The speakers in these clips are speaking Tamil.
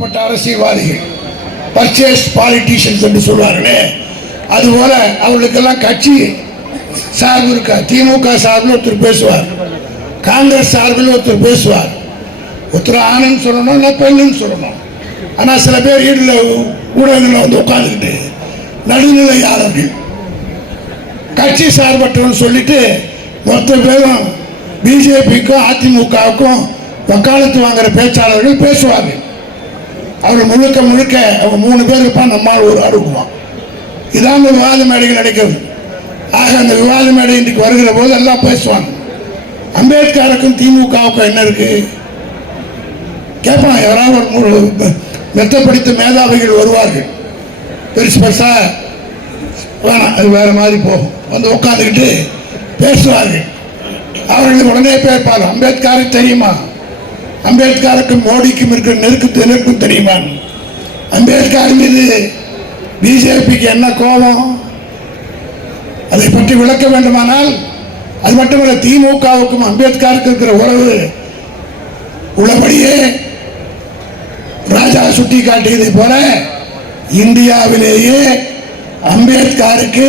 ஆக்கப்பட்ட அரசியல்வாதிகள் பர்ச்சேஸ் பாலிட்டிஷியன்ஸ் என்று சொல்வார்களே அதுபோல அவர்களுக்கெல்லாம் கட்சி சார்பு இருக்கா? திமுக சார்பில் ஒருத்தர் பேசுவார் காங்கிரஸ் சார்பில் ஒருத்தர் பேசுவார். ஒருத்தர் ஆணுன்னு சொல்லணும் இல்லை பெண்ணுன்னு சொல்லணும். ஆனால் சில பேர் வீட்டில் ஊடகங்களில் வந்து உட்காந்துக்கிட்டு நடுநிலையாளர்கள் கட்சி சார்பற்றவன் சொல்லிட்டு மொத்த பேரும் பிஜேபிக்கும் அதிமுகவுக்கும் வக்காலத்து வாங்குற பேச்சாளர்கள் பேசுவார்கள். அவர் முழுக்க முழுக்க அவங்க மூணு பேர் இருப்பான் நம்மால் ஒரு அடுக்குவான் இதான் இந்த விவாத மேடைகள் நடக்கிறது. ஆக அந்த விவாத மேடை இன்றைக்கு வருகிற போது எல்லாம் பேசுவாங்க. அம்பேத்கருக்கும் திமுகவுக்கும் என்ன இருக்கு? கேட்பான் யாராவது ஒரு மூணு மெத்த படித்த மேதாவிகள் வருவார்கள். பெருசு பெருசா வேணாம் அது வேற மாதிரி போகும். வந்து உட்காந்துக்கிட்டு பேசுவார்கள். அவர்களுக்கு உடனே பேர்ப்பார் அம்பேத்கரை தெரியுமா? அம்பேத்கருக்கும் மோடிக்கும் இருக்கிற நெருக்கு நெருக்கம் தெரியுமா? அம்பேத்கர் மீது பிஜேபிக்கு என்ன கோபம்? அதை பற்றி விளக்க வேண்டுமானால் அது மட்டுமல்ல திமுகவுக்கும் அம்பேத்கருக்கு இருக்கிற உறவு உள்ளபடியே ராஜா சுட்டி காட்டியதை போல இந்தியாவிலேயே அம்பேத்கருக்கு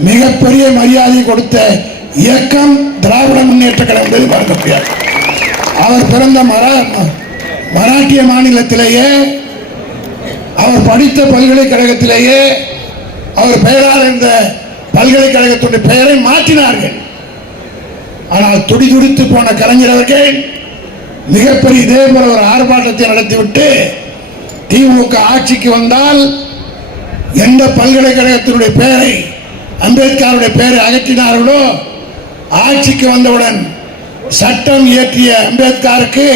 மிகப்பெரிய மரியாதை கொடுத்த இயக்கம் திராவிட முன்னேற்ற கழகம் என்பது பார்க்க முடியாது அவர் பிறந்த மரா மராட்டிய மாநிலத்திலேயே அவர் படித்த பல்கலைக்கழகத்திலேயே அவர் பெயரால் இருந்த பல்கலைக்கழகத்துடைய பெயரை மாற்றினார்கள். ஆனால் துடி துடித்து போன கலைஞர் அவர்கள் மிகப்பெரிய இதே போல ஒரு ஆர்ப்பாட்டத்தை நடத்திவிட்டு திமுக ஆட்சிக்கு வந்தால் எந்த பல்கலைக்கழகத்தினுடைய பெயரை அம்பேத்கருடைய பெயரை அகற்றினார்களோ ஆட்சிக்கு வந்தவுடன் சட்டம் இயற்றிய அம்பேத்கருக்கு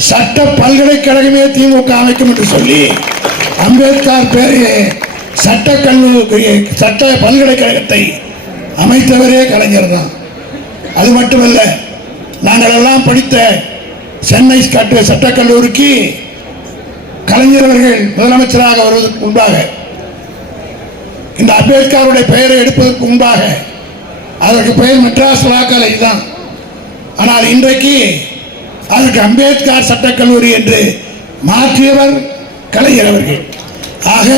சட்ட பல்கலைக்கழகமே திமுக அமைக்கும் என்று சொல்லி அம்பேத்கர் பேரிலே சட்ட கல்லூரி சட்ட பல்கலைக்கழகத்தை அமைத்தவரே கலைஞர் தான். அது மட்டுமல்ல நாங்கள் எல்லாம் படித்த சென்னை கட்டு சட்டக்கல்லூரிக்கு கலைஞர் அவர்கள் முதலமைச்சராக வருவதற்கு முன்பாக இந்த அம்பேத்கருடைய பெயரை எடுப்பதற்கு முன்பாக அதற்கு பெயர் மெட்ராஸ் லா காலேஜ் தான். ஆனால் இன்றைக்கு அதற்கு அம்பேத்கர் சட்டக்கல்லூரி என்று மாற்றியவர் கலைஞர் அவர்கள். ஆக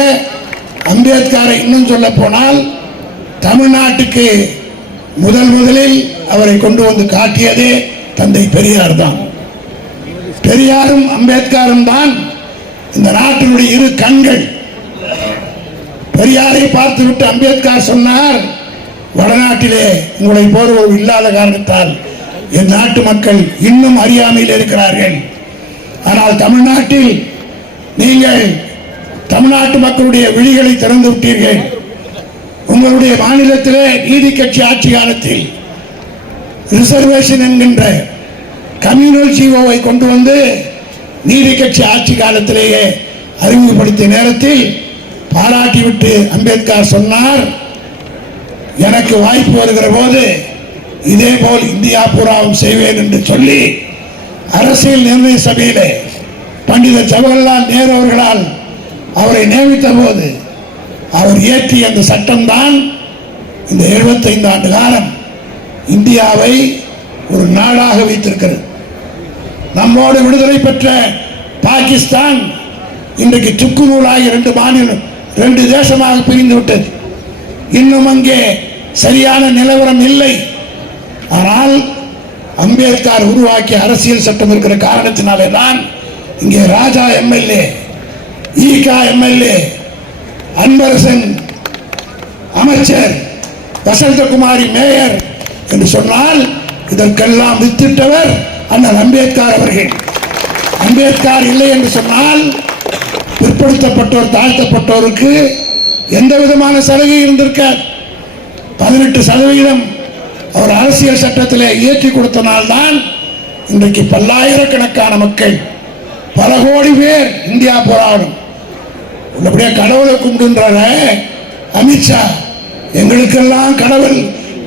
அம்பேத்கரை இன்னும் சொல்ல போனால் தமிழ்நாட்டுக்கு முதல் முதலில் அவரை கொண்டு வந்து காட்டியதே தந்தை பெரியார் தான். பெரியாரும் அம்பேத்கரும் தான் இந்த நாட்டினுடைய இரு கண்கள். பெரியாரை பார்த்துவிட்டு அம்பேத்கர் சொன்னார் வடநாட்டிலே உங்களை போர்வம் இல்லாத காரணத்தால் என் நாட்டு மக்கள் இன்னும் அறியாமையில் இருக்கிறார்கள். ஆனால் தமிழ்நாட்டில் நீங்கள் தமிழ்நாட்டு மக்களுடைய விழிகளை திறந்து விட்டீர்கள். உங்களுடைய மாநிலத்திலே நீதி கட்சி ஆட்சி காலத்தில் ரிசர்வேஷன் என்கின்ற கம்யூனல் ஜீவோவை கொண்டு வந்து நீதி கட்சி ஆட்சி காலத்திலேயே அறிமுகப்படுத்திய நேரத்தில் பாராட்டிவிட்டு அம்பேத்கர் சொன்னார் எனக்கு வாய்ப்பு வருகிற போது இதே போல் இந்தியா பூராவும் செய்வேன் என்று சொல்லி அரசியல் நிர்ணய சபையிலே பண்டிதர் ஜவஹர்லால் நேரு அவர்களால் அவரை நியமித்த போது அவர் இயற்றிய அந்த சட்டம்தான் இந்த 75 ஆண்டு காலம் இந்தியாவை ஒரு நாடாக வைத்திருக்கிறது. நம்மோடு விடுதலை பெற்ற பாகிஸ்தான் இன்றைக்கு சுக்கு நூலாகி ரெண்டு மாநிலம் ரெண்டு தேசமாக பிரிந்து விட்டது. இன்னும் அங்கே சரியான நிலவரம் இல்லை. ஆனால் அம்பேத்கர் உருவாக்கிய அரசியல் சட்டம் இருக்கிற காரணத்தினாலே தான் இங்கே ராஜா எம்எல்ஏ ஈகா எம்எல்ஏ அன்பரசன் அமைச்சர் வசந்தகுமாரி மேயர் என்று சொன்னால் இதற்கெல்லாம் வித்திட்டவர் அண்ணன் அம்பேத்கர் அவர்கள். அம்பேத்கர் இல்லை என்று சொன்னால் பிற்படுத்தப்பட்டோர் தாழ்த்தப்பட்டோருக்கு எந்த விதமான சலுகை இருந்திருக்க பதினெட்டு சதவீதம் அவர் அரசியல் சட்டத்திலே இயற்றி கொடுத்தனால்தான் இன்றைக்கு பல்லாயிரக்கணக்கான மக்கள் பல கோடி பேர் இந்தியா போராடும். உள்ளபடியா கடவுளை கும்பிடுன்றார அமித்ஷா. எங்களுக்கெல்லாம் கடவுள்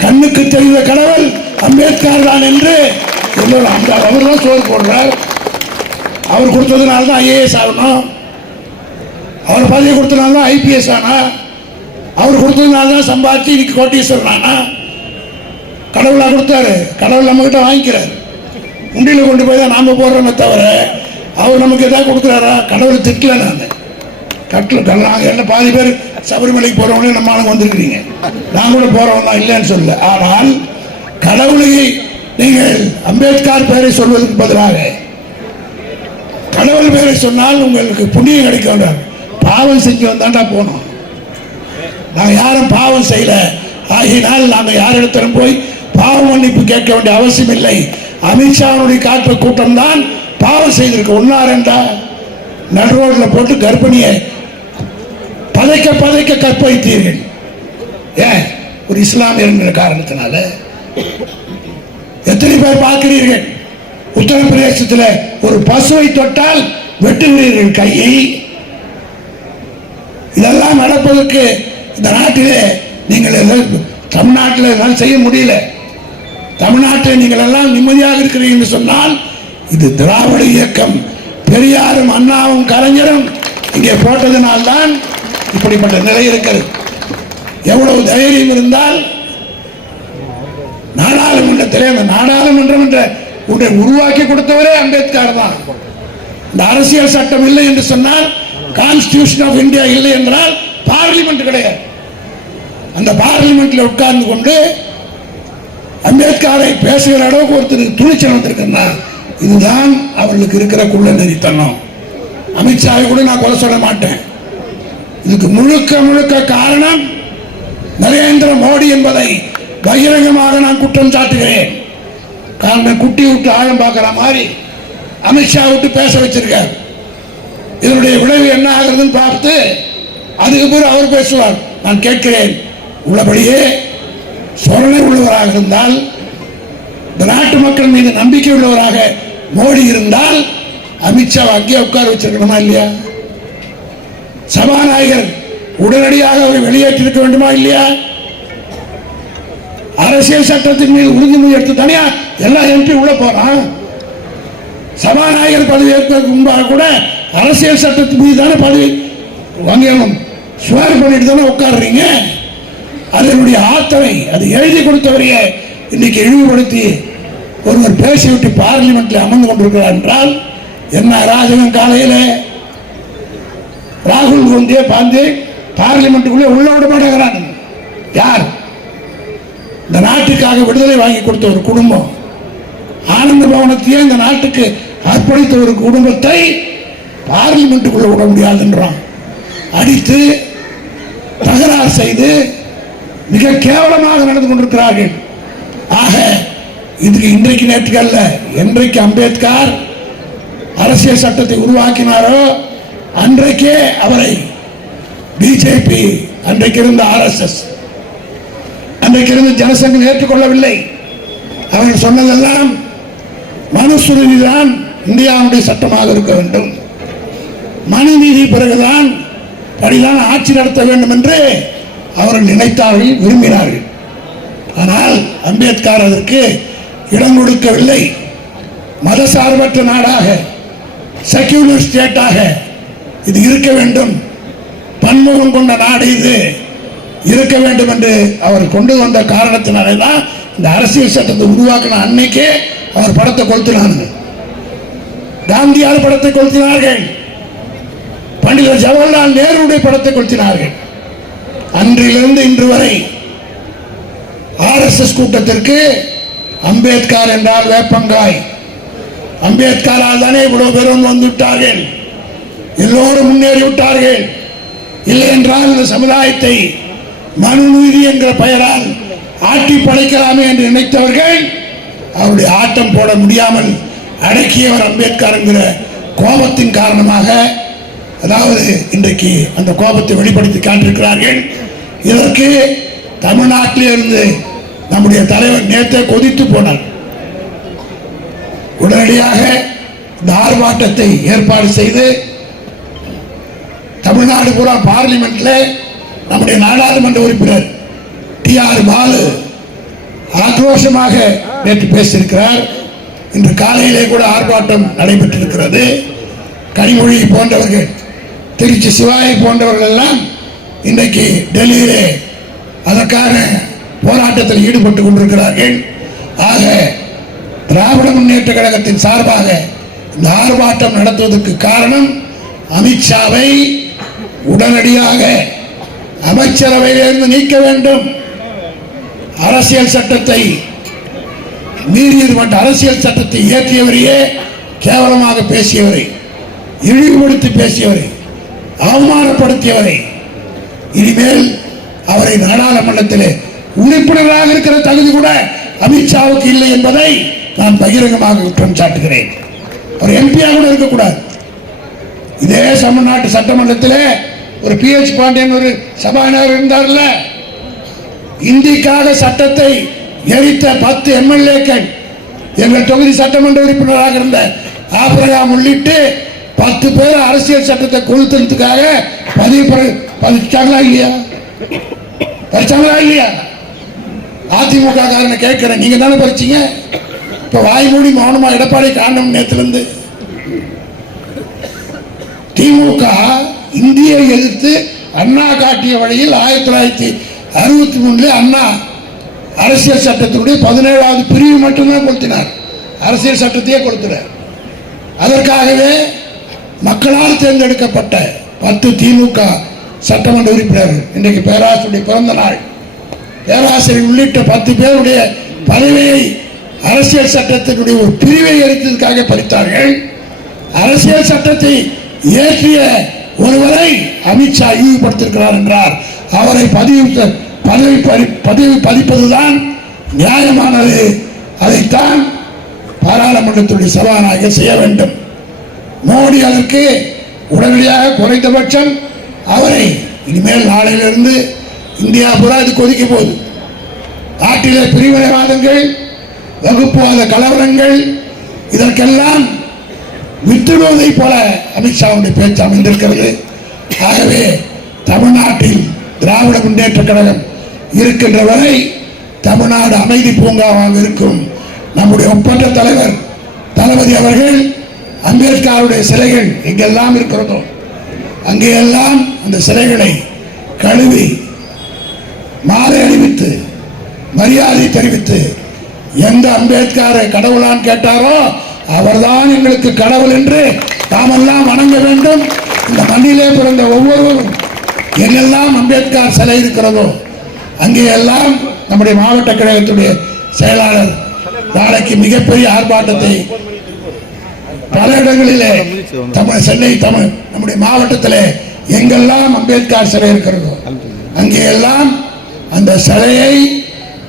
கண்ணுக்கு தெரிந்த கடவுள் அம்பேத்கர் தான் என்று எல்லோரும் அந்த அவர் தான் சோறு போடுறார். அவர் கொடுத்ததுனால தான் ஐஏஎஸ் ஆகணும். அவர் பதவி கொடுத்தனால தான் ஐபிஎஸ் ஆனா அவர் கொடுத்ததுனால தான் சம்பாதிச்சு இன்னைக்கு கோட்டீஸ்வரன் ஆனா கடவுளாக கொடுத்தாரு. கடவுள் நம்ம கிட்ட வாங்கிக்கிறார். உண்டியில் கொண்டு போய் தான் நாம போடுறோமே தவிர அவர் நமக்கு எதாவது கொடுக்குறாரா? கடவுளை திட்டல நான். கட்டில் நாங்கள் என்ன பாதி பேர் சபரிமலைக்கு போறவங்களே நம்ம ஆளுங்க வந்திருக்கிறீங்க. நான் கூட போறவங்க தான் இல்லைன்னு சொல்ல ஆனால் கடவுளை நீங்கள் அம்பேத்கர் பெயரை சொல்வதற்கு பதிலாக கடவுள் பெயரை சொன்னால் உங்களுக்கு புண்ணியம் கிடைக்க வேண்டாம் பாவம் செஞ்சு வந்தாண்டா போனோம். நாங்கள் யாரும் பாவம் செய்யல. ஆகினால் நாங்கள் யாரிடத்திலும் போய் பாவ மன்னிப்பு கேட்க வேண்டிய அவசியம் இல்லை. அமித்ஷாவுடைய காற்று கூட்டம் தான் பாவம் செய்திருக்கு. ஒன்னா ரெண்டா நடு போட்டு கர்ப்பிணியை பதைக்க பதைக்க கற்பழித்தீர்கள். ஏன்? ஒரு இஸ்லாமியர் காரணத்தினால. எத்தனை பேர் பார்க்கிறீர்கள்? உத்தரப்பிரதேசத்தில் ஒரு பசுவை தொட்டால் வெட்டுகிறீர்கள் கையை. இதெல்லாம் நடப்பதற்கு இந்த நாட்டிலே நீங்கள் தமிழ்நாட்டில் எல்லாம் செய்ய முடியல. தமிழ்நாட்டில் நீங்கள் எல்லாம் நிம்மதியாக இருக்கிறீர்கள் என்று சொன்னால் இது திராவிட இயக்கம். பெரியாரும் அண்ணாவும் கலைஞரும் இங்கே போட்டதனால்தான் இப்படிப்பட்ட நிலை இருக்கிறது. எவ்வளவு தைரியம் இருந்தால் நாடாளுமன்றத்திலே அந்த நாடாளுமன்றம் என்ற ஒன்றை உருவாக்கி கொடுத்தவரே அம்பேத்கர் தான். இந்த அரசியல் சட்டம் இல்லை என்று சொன்னால் கான்ஸ்டியூஷன் ஆஃப் இந்தியா இல்லை என்றால் பார்லிமெண்ட் கிடையாது. அந்த பார்லிமெண்ட்ல உட்கார்ந்து கொண்டு அம்பேத்கரை பேசுகிற அளவுக்கு ஒருத்தருக்கு துணிச்சல் வந்திருக்குன்னா இதுதான் அவர்களுக்கு இருக்கிற குள்ள நெறித்தனம் அமித்ஷாவை கூட நான் கொலை சொல்ல மாட்டேன். இதுக்கு முழுக்க முழுக்க காரணம் நரேந்திர மோடி என்பதை பகிரங்கமாக நான் குற்றம் சாட்டுகிறேன். காரணம் குட்டி விட்டு ஆழம் பார்க்குற மாதிரி அமித்ஷா விட்டு பேச வச்சிருக்கார். இதனுடைய விளைவு என்ன ஆகுறதுன்னு பார்த்து அதுக்கு பிறகு அவர் பேசுவார். நான் கேட்கிறேன். உள்ளபடியே சொரணை உள்ளவராக இருந்தால் இந்த நாட்டு மக்கள் மீது நம்பிக்கை உள்ளவராக மோடி இருந்தால் அமித்ஷா அங்கே உட்கார வச்சிருக்கணுமா இல்லையா? சபாநாயகர் உடனடியாக அவரை வெளியேற்றிருக்க வேண்டுமா இல்லையா? அரசியல் சட்டத்தின் மீது உறுதிமொழி எடுத்து தனியா எல்லா எம்பி உள்ள போறான் சபாநாயகர் பதவி ஏற்பதற்கு முன்பாக கூட அரசியல் சட்டத்தின் மீது தானே பதவி வாங்கணும். சுவார் பண்ணிட்டு தானே உட்காடுறீங்க அதனுடைய ஆத்தரை அது எழுதி கொடுத்தவரையே இன்னைக்கு இழிவுபடுத்தி ஒருவர் பேசிவிட்டு பார்லிமெண்ட்ல அமர்ந்து கொண்டிருக்கிறார் என்றால் என்ன ராஜகம் காலையில? ராகுல் காந்தியை பார்த்து பார்லிமெண்ட்டுக்குள்ளே உள்ள விட மாட்டேங்கிறாங்க யார்? இந்த நாட்டுக்காக விடுதலை வாங்கி கொடுத்த ஒரு குடும்பம். ஆனந்த பவனத்தையே இந்த நாட்டுக்கு அர்ப்பணித்த ஒரு குடும்பத்தை பார்லிமெண்ட்டுக்குள்ளே விட முடியாதுன்றான் அடித்து தகராறு செய்து மிக கேவலமாக நடந்து கொண்டிருக்கிறார்கள். ஆக இதுக்கு இன்றைக்கு நேற்று அல்ல என்றைக்கு அம்பேத்கர் அரசியல் சட்டத்தை உருவாக்கினாரோ அன்றைக்கே அவரை பிஜேபி அன்றைக்கு இருந்த ஆர்எஸ்எஸ் அன்றைக்கு இருந்த ஜனசங்கம் ஏற்றுக்கொள்ளவில்லை. அவர்கள் சொன்னதெல்லாம் மனுஸ்மிருதி தான் இந்தியாவுடைய சட்டமாக இருக்க வேண்டும். மனுநீதி பிறகுதான் படிதான் ஆட்சி நடத்த வேண்டும் என்று அவர்கள் நினைத்தார்கள் விரும்பினார்கள். ஆனால் அம்பேத்கர் அதற்கு இடம் கொடுக்கவில்லை. மதசார்பற்ற நாடாக செக்யூலர் ஸ்டேட்டாக இது இருக்க வேண்டும். பன்முகம் கொண்ட நாடு இது இருக்க வேண்டும் என்று அவர் கொண்டு வந்த காரணத்தினாலே தான் இந்த அரசியல் சட்டத்தை உருவாக்கின அன்னைக்கே அவர் படத்தை கொளுத்தினார்கள். காந்தியார் படத்தை கொளுத்தினார்கள். பண்டிதர் ஜவஹர்லால் நேருடைய படத்தை கொளுத்தினார்கள். அன்றிலிருந்து இன்று வரை ஆர்எஸ்எஸ் கூட்டத்திற்கு அம்பேத்கர் என்றால் வேப்பங்காய். அம்பேத்கரால் தானே இவ்வளவு பேரும் வந்து விட்டார்கள் எல்லோரும் முன்னேறி விட்டார்கள். இல்லை என்றால் இந்த சமுதாயத்தை மனு நீதி என்கிற பெயரால் ஆட்டி படைக்கலாமே என்று நினைத்தவர்கள் அவருடைய ஆட்டம் போட முடியாமல் அடக்கியவர் அம்பேத்கர் என்கிற கோபத்தின் காரணமாக அதாவது இன்றைக்கு அந்த கோபத்தை வெளிப்படுத்தி காட்டிருக்கிறார்கள் இதற்கு தமிழ்நாட்டிலிருந்து நம்முடைய தலைவர் நேற்றே கொதித்து போனார். உடனடியாக இந்த ஆர்ப்பாட்டத்தை ஏற்பாடு செய்து தமிழ்நாடு பூரா பார்லிமெண்ட்ல நம்முடைய நாடாளுமன்ற உறுப்பினர் டி ஆர் பாலு ஆக்ரோஷமாக நேற்று பேசியிருக்கிறார். இன்று காலையிலே கூட ஆர்ப்பாட்டம் நடைபெற்றிருக்கிறது. கனிமொழி போன்றவர்கள் திருச்சி சிவாயி போன்றவர்கள் எல்லாம் இன்றைக்கு டெல்லியிலே அதற்கான போராட்டத்தில் ஈடுபட்டு கொண்டிருக்கிறார்கள். ஆக திராவிட முன்னேற்ற கழகத்தின் சார்பாக இந்த ஆர்ப்பாட்டம் நடத்துவதற்கு காரணம் அமித்ஷாவை உடனடியாக அமைச்சரவையிலிருந்து நீக்க வேண்டும். அரசியல் சட்டத்தை நீதிமன்ற அரசியல் சட்டத்தை இயற்றியவரையே கேவலமாக பேசியவரை இழிவுபடுத்தி பேசியவரை அவமானப்படுத்தியவரை. இனிமேல் அவரை நாடாளுமன்றத்தில் உறுப்பினராக இருக்கிற தகுதி கூட அமித்ஷாவுக்கு இல்லை என்பதை நான் பகிரங்கமாக குற்றம் சாட்டுகிறேன். ஒரு எம்பியாக கூட இருக்கக்கூடாது. இதே தமிழ்நாட்டு சட்டமன்றத்திலே ஒரு பிஎச் பாண்டியன் ஒரு சபாநாயகர் இருந்தார்ல. இந்திக்காக சட்டத்தை எரித்த பத்து எம்எல்ஏக்கள் எங்கள் தொகுதி சட்டமன்ற உறுப்பினராக இருந்த ஆபிரகாம் உள்ளிட்டு பத்து பேர் அரசியல் சட்டத்தை கொளுத்துறதுக்காக பதிவு பதிச்சாங்களா இல்லையா? பறிச்சாங்களா இல்லையா? அதிமுக காரனை கேட்கிறேன். நீங்க தானே பறிச்சீங்க இப்ப வாய் மூடி மௌனமா எடப்பாடி காரணம் நேத்துல இருந்து திமுக இந்தியை எதிர்த்து அண்ணா காட்டிய வழியில் ஆயிரத்தி தொள்ளாயிரத்தி அறுபத்தி மூணுல அண்ணா அரசியல் சட்டத்தினுடைய பதினேழாவது பிரிவு மட்டும்தான் கொளுத்தினார். அரசியல் சட்டத்தையே கொடுத்துறார் அதற்காகவே மக்களால் தேர்ந்தெடுக்கப்பட்ட பத்து திமுக சட்டமன்ற உறுப்பினர்கள் இன்றைக்கு பேராசிரியருடைய பிறந்த நாள். பேராசிரியர் உள்ளிட்ட பத்து பேருடைய பதவியை அரசியல் சட்டத்தினுடைய ஒரு பிரிவை எடுத்ததுக்காக பறித்தார்கள். அரசியல் சட்டத்தை இயற்றிய ஒருவரை அமித்ஷா இழிவுபடுத்திருக்கிறார் என்றார். அவரை பதிவு பதவி பறி- பதவி பதிப்பதுதான் நியாயமானது. அதைத்தான் பாராளுமன்றத்துடைய சபாநாயகர் செய்ய வேண்டும். மோடி அதற்கு உடனடியாக குறைந்தபட்சம் அவரை இனிமேல் நாளையிலிருந்து இந்தியா பூரா இது கொதிக்க போகுது. நாட்டிலே பிரிவினைவாதங்கள் வகுப்புவாத கலவரங்கள் இதற்கெல்லாம் வித்துடுவதைப் போல அமித்ஷாவுடைய பேச்சு அமைந்திருக்கிறது. ஆகவே தமிழ்நாட்டில் திராவிட முன்னேற்ற கழகம் இருக்கின்ற வரை தமிழ்நாடு அமைதி பூங்காவாக இருக்கும் நம்முடைய ஒப்பற்ற தலைவர் தளபதி அவர்கள் அம்பேத்கருடைய சிலைகள் எங்கெல்லாம் இருக்கிறதோ அங்கேயெல்லாம் அந்த சிலைகளை கழுவி மாலை அணிவித்து மரியாதை தெரிவித்து எந்த அம்பேத்கரை கடவுளான் கேட்டாரோ அவர்தான் எங்களுக்கு கடவுள் என்று தாமெல்லாம் வணங்க வேண்டும். இந்த மண்ணிலே பிறந்த ஒவ்வொருவரும் எங்கெல்லாம் அம்பேத்கர் சிலை இருக்கிறதோ அங்கே எல்லாம் நம்முடைய மாவட்ட கழகத்துடைய செயலாளர் நாளைக்கு மிகப்பெரிய ஆர்ப்பாட்டத்தை பல இடங்களிலே தமிழ் சென்னை தமிழ் நம்முடைய மாவட்டத்திலே எங்கெல்லாம் அம்பேத்கர் சிலை இருக்கிறதோ அங்கே எல்லாம் அந்த சிலையை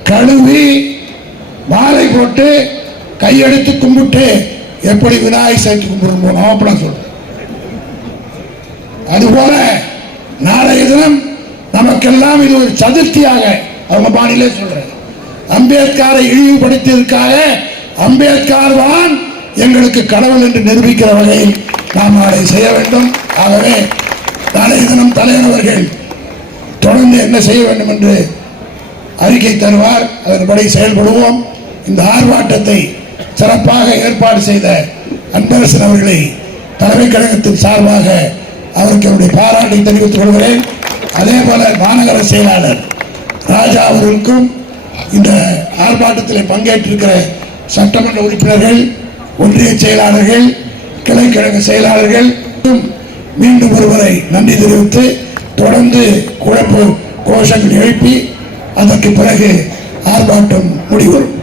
கழுவி மாலை போட்டு கையெடுத்து கும்பிட்டு எப்படி விநாயகர் சதுர்த்தி கும்பிடும் அப்படிலாம் சொல்றேன். அதுபோல நாளைய தினம் நமக்கெல்லாம் இது ஒரு சதுர்த்தியாக அவங்க பாணியிலே சொல்றேன். அம்பேத்கரை இழிவுபடுத்தியதற்காக அம்பேத்கர் தான் எங்களுக்கு கடவுள் என்று நிரூபிக்கிற வகையில் நாம் அதை செய்ய வேண்டும். ஆகவே நாளைய தினம் தலைவர் அவர்கள் தொடர்ந்து என்ன செய்ய வேண்டும் என்று அறிக்கை தருவார். அதன்படி செயல்படுவோம். இந்த ஆர்ப்பாட்டத்தை சிறப்பாக ஏற்பாடு செய்த அன்பரசன் அவர்களை தலைமை கழகத்தின் சார்பாக அவருக்கு என்னுடைய பாராட்டை தெரிவித்துக் கொள்கிறேன். அதே போல மாநகர செயலாளர் ராஜா அவர்களுக்கும் இந்த ஆர்ப்பாட்டத்தில் பங்கேற்றிருக்கிற சட்டமன்ற உறுப்பினர்கள் ஒன்றிய செயலாளர்கள் கிளைக்கழக செயலாளர்கள் மீண்டும் ஒருவரை நன்றி தெரிவித்து தொடர்ந்து குழப்ப கோஷங்கள் எழுப்பி அதற்கு பிறகு ஆர்ப்பாட்டம் முடிவரும்.